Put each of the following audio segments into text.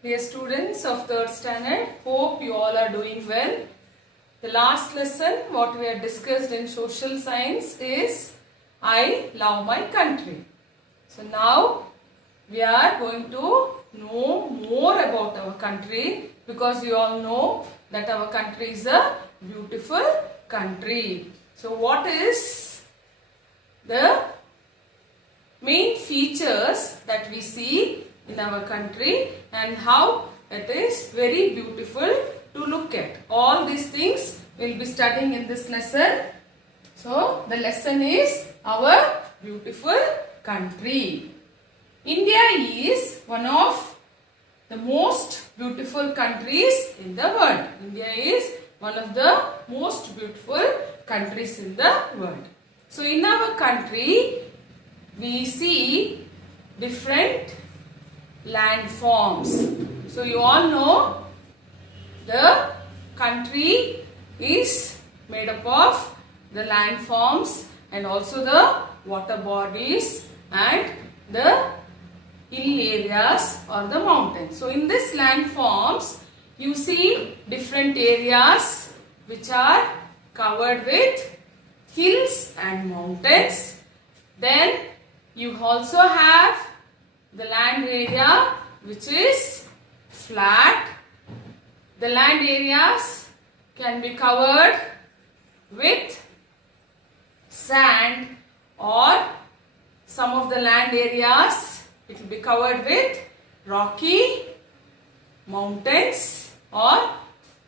Dear students of 3rd standard, hope you all are doing well. The last lesson, what we had discussed in social science is I love my country. So now we are going to know more about our country because you all know that our country is a beautiful country. So what is the main features that we see in our country and how it is very beautiful to look at. All these things we will be studying in this lesson. So the lesson is our beautiful country. India is one of the most beautiful countries in the world. India is one of the most beautiful countries in the world. So in our country we see different landforms. So you all know the country is made up of the landforms and also the water bodies and the hill areas or the mountains. So in this landforms you see different areas which are covered with hills and mountains. Then you also have the land area which is flat. The land areas can be covered with sand, or some of the land areas it will be covered with rocky mountains or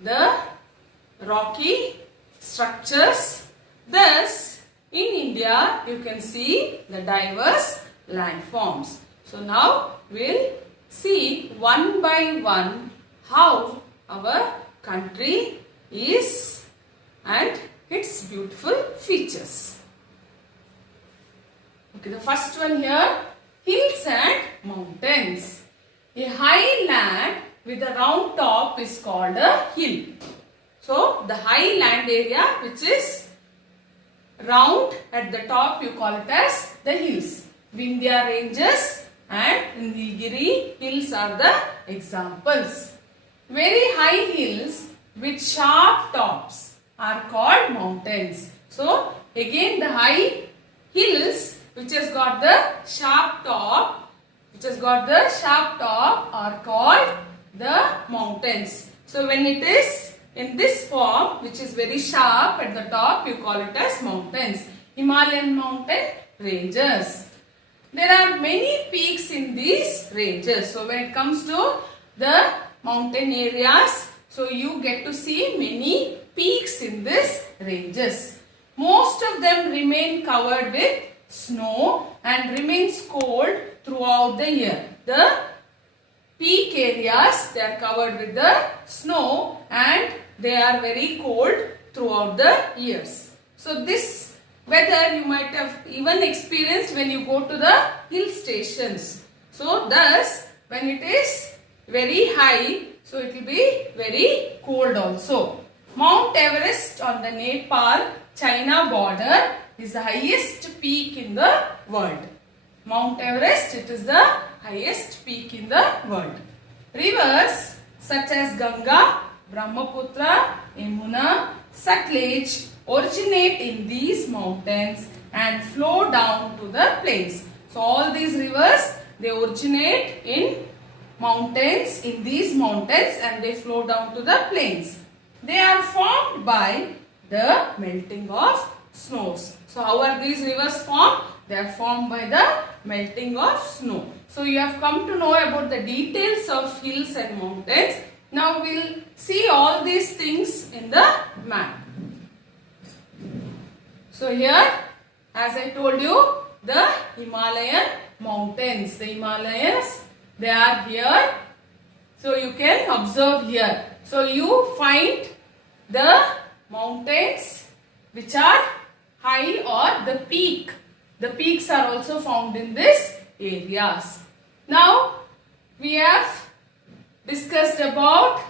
the rocky structures. Thus, in India you can see the diverse landforms. So now we'll see one by one how our country is and its beautiful features. Okay, the first one here, hills and mountains. A high land with a round top is called a hill. So the high land area which is round at the top you call it as the hills. Vindhya ranges and Nilgiri hills are the examples. Very high hills with sharp tops are called mountains. So again the high hills which has got the sharp top, are called the mountains. So when it is in this form which is very sharp at the top, you call it as mountains. Himalayan mountain ranges. There are many peaks in these ranges. So when it comes to the mountain areas, so you get to see many peaks in these ranges. Most of them remain covered with snow and remains cold throughout the year. The peak areas, they are covered with the snow and they are very cold throughout the years. So this weather you might have even experienced when you go to the hill stations. So thus when it is very high, so it will be very cold also. Mount Everest on the Nepal-China border is the highest peak in the world. Mount Everest, it is the highest peak in the world. Rivers such as Ganga, Brahmaputra, Yamuna, Sutlej originate in these mountains and flow down to the plains. So all these rivers, they originate in mountains, in these mountains, and they flow down to the plains. They are formed by the melting of snows. So how are these rivers formed? They are formed by the melting of snow. So you have come to know about the details of hills and mountains. Now we will see all these things in the map. So here, as I told you, the Himalayan mountains. The Himalayas, they are here. So you can observe here. So you find the mountains which are high or the peak. The peaks are also found in these areas. Now we have discussed about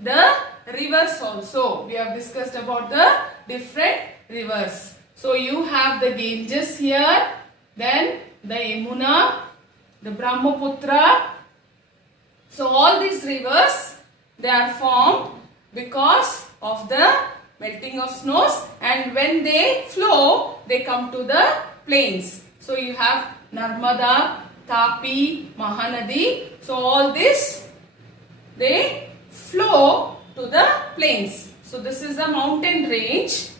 the rivers also. We have discussed about the different rivers. So you have the Ganges here, then the Yamuna, the Brahmaputra, So all these rivers, they are formed because of the melting of snows, and when they flow, they come to the plains. So you have Narmada, Tapi, Mahanadi. So all this, they flow to the plains. So this is a mountain range.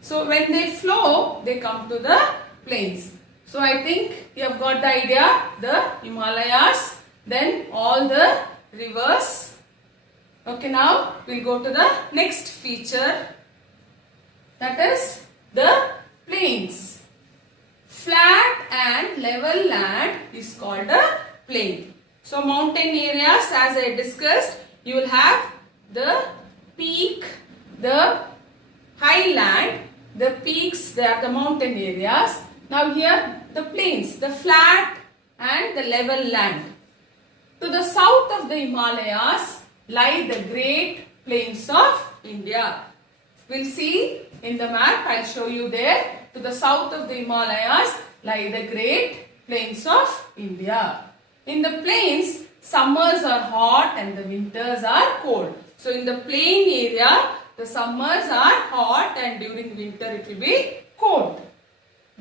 So when they flow, they come to the plains. So I think you have got the idea. The Himalayas, then all the rivers. Okay, now we'll go to the next feature, that is the plains. Flat and level land is called a plain. So mountain areas, as I discussed, you will have the peak, the highland, the peaks, they are the mountain areas. Now here the plains, the flat and the level land. To the south of the Himalayas lie the great plains of India. We'll see in the map, I'll show you there. To the south of the Himalayas lie the great plains of India. In the plains, summers are hot and the winters are cold. So in the plain area, the summers are hot and during winter it will be cold.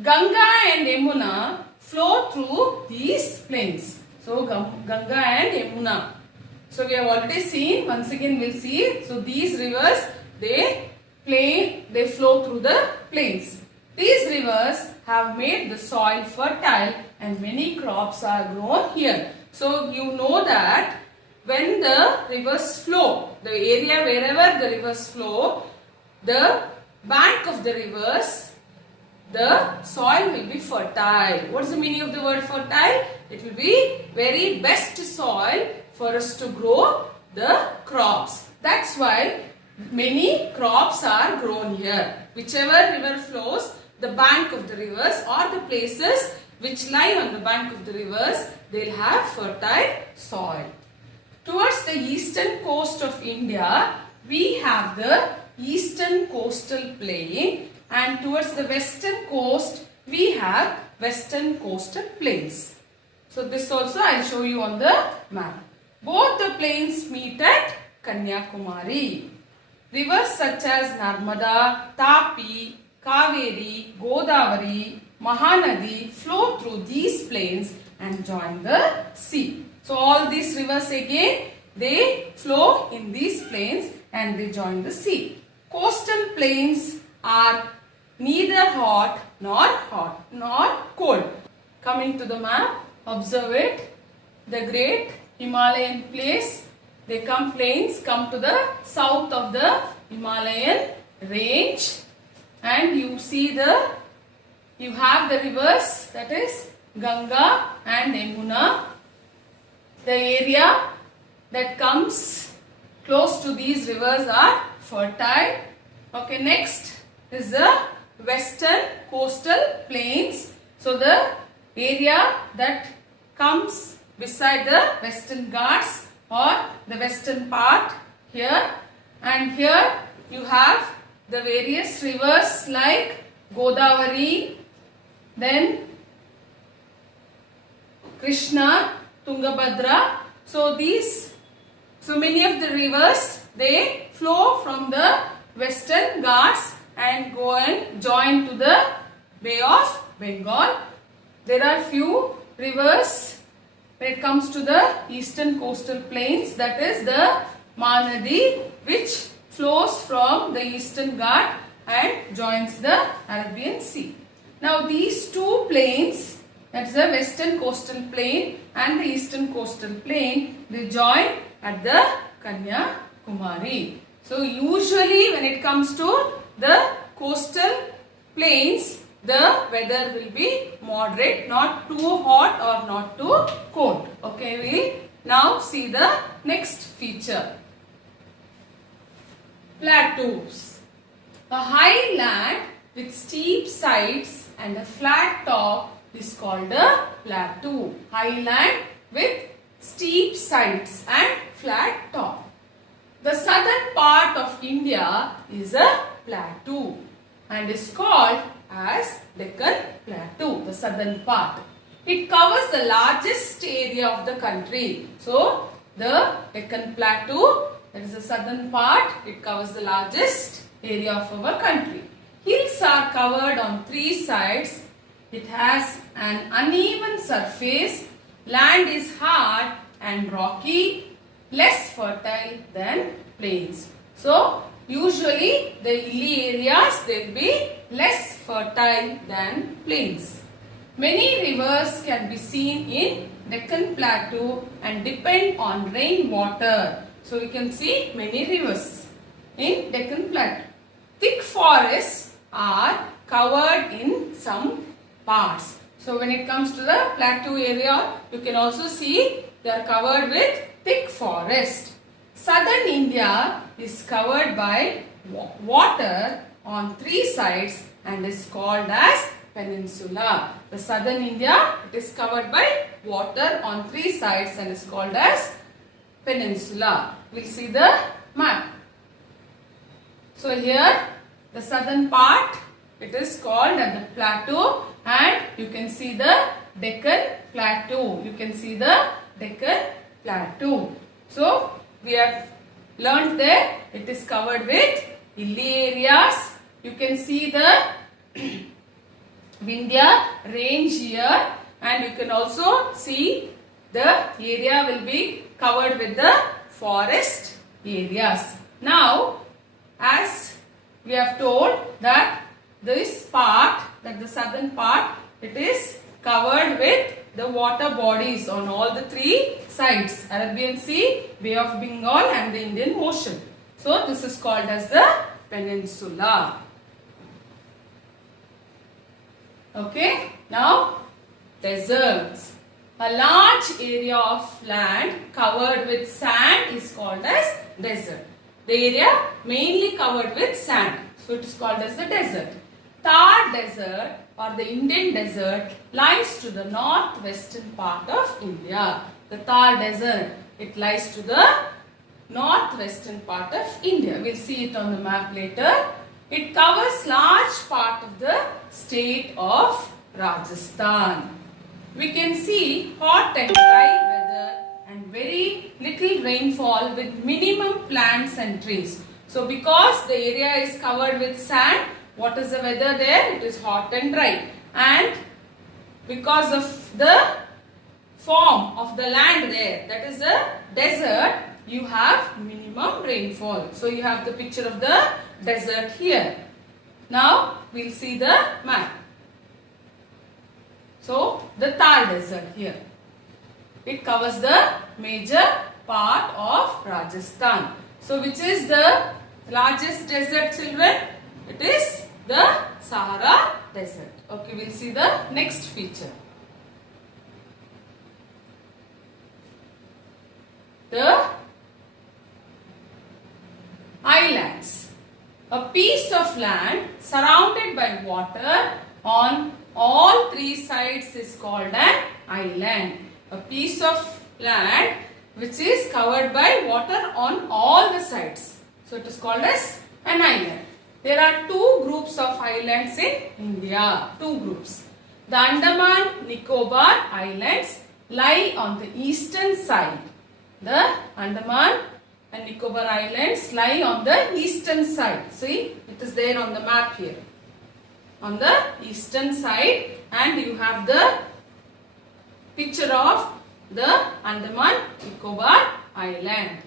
Ganga and Yamuna flow through these plains. So Ganga and Yamuna. So we have already seen, once again we'll see. So these rivers, they flow through the plains. These rivers have made the soil fertile and many crops are grown here. So you know that when the rivers flow, the area wherever the rivers flow, the bank of the rivers, the soil will be fertile. What is the meaning of the word fertile? It will be very best soil for us to grow the crops. That's why many crops are grown here. Whichever river flows, the bank of the rivers or the places which lie on the bank of the rivers, they'll have fertile soil. Towards the eastern coast of India, we have the eastern coastal plain, and towards the western coast, we have western coastal plains. So this also I will show you on the map. Both the plains meet at Kanyakumari. Rivers such as Narmada, Tapi, Kaveri, Godavari, Mahanadi flow through these plains and join the sea. So all these rivers again, they flow in these plains and they join the sea. Coastal plains are neither hot nor cold. Coming to the map, observe it. The great Himalayan plains come to the south of the Himalayan range, and you have the rivers, that is Ganga and Yamuna. The area that comes close to these rivers are fertile. Okay, next is the western coastal plains. So the area that comes beside the Western Ghats or the western part here, and here you have the various rivers like Godavari, then Krishna, Tungabhadra. So many of the rivers, they flow from the Western Ghats and go and join to the Bay of Bengal. There are few rivers when it comes to the eastern coastal plains, that is the Mahanadi, which flows from the Eastern Ghat and joins the Arabian Sea. Now these two plains, that is the western coastal plain and the eastern coastal plain, they join at the Kanyakumari. So usually when it comes to the coastal plains, the weather will be moderate, not too hot or not too cold. Okay, we now see the next feature. Plateaus. A high land with steep sides and a flat top is called a plateau. High land with steep sides and flat top. The southern part of India is a plateau and is called as Deccan Plateau, the southern part. It covers the largest area of the country. So, the Deccan Plateau, that is the southern part. It covers the largest area of our country. Hills are covered on three sides. It has an uneven surface. Land is hard and rocky, less fertile than plains. So, usually the hilly areas they will be less fertile than plains. Many rivers can be seen in Deccan Plateau and depend on rainwater. So, we can see many rivers in Deccan Plateau. Thick forests are covered in some parts. So, when it comes to the plateau area, you can also see they are covered with thick forest. Southern India is covered by water on three sides and is called as peninsula. The southern India, it is covered by water on three sides and is called as peninsula. We will see the map. So here the southern part, it is called as the plateau, and you can see the Deccan Plateau. You can see the Deccan Plateau. So we have learnt there it is covered with hilly areas. You can see the Vindhya range here, and you can also see the area will be covered with the forest areas. Now, as we have told that this part, that the southern part, it is covered with the water bodies on all the three sides, Arabian Sea, Bay of Bengal and the Indian Ocean. So, this is called as the peninsula. Okay, now deserts. A large area of land covered with sand is called as desert. The area mainly covered with sand, so it is called as the desert. Thar Desert or the Indian Desert lies to the northwestern part of India. The Thar Desert, it lies to the northwestern part of India. We will see it on the map later. It covers large part of the state of Rajasthan. We can see hot and dry weather and very little rainfall with minimum plants and trees. So because the area is covered with sand, what is the weather there? It is hot and dry. And because of the form of the land there, that is a desert, you have minimum rainfall. So you have the picture of the desert here. Now we will see the map. So the Thar Desert here. It covers the major part of Rajasthan. So which is the largest desert, children? It is the Sahara Desert. Okay, we will see the next feature. The islands. A piece of land surrounded by water on all three sides is called an island. A piece of land which is covered by water on all the sides. So it is called as an island. There are two groups of islands in India. Two groups. The Andaman Nicobar Islands lie on the eastern side. The Andaman and Nicobar Islands lie on the eastern side. See, it is there on the map here. On the eastern side, and you have the picture of the Andaman Nicobar Island.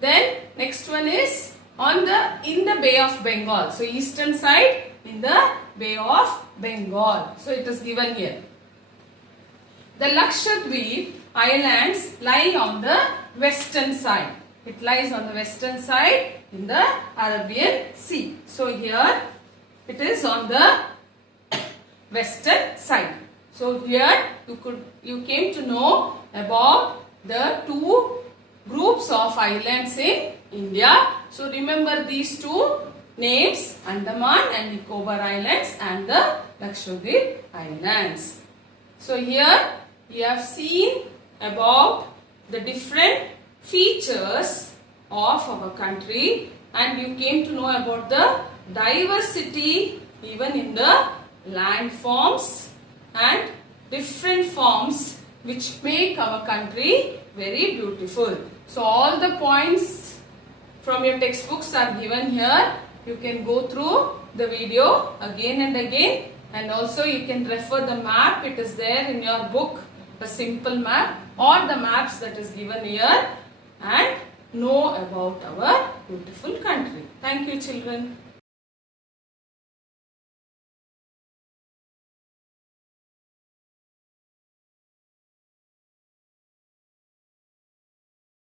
Then next one is in the Bay of Bengal. So eastern side in the Bay of Bengal. So it is given here. The Lakshadweep Islands lie on the western side. It lies on the western side in the Arabian Sea. So here it is on the western side. So here you came to know about the two groups of islands in India. So remember these two names, Andaman and Nicobar Islands and the Lakshadweep Islands. So here we have seen about the different features of our country, and you came to know about the diversity even in the landforms and different forms which make our country very beautiful. So all the points from your textbooks are given here. You can go through the video again and again, and also you can refer the map. It is there in your book, a simple map or the maps that is given here, and know about our beautiful country. Thank you, children.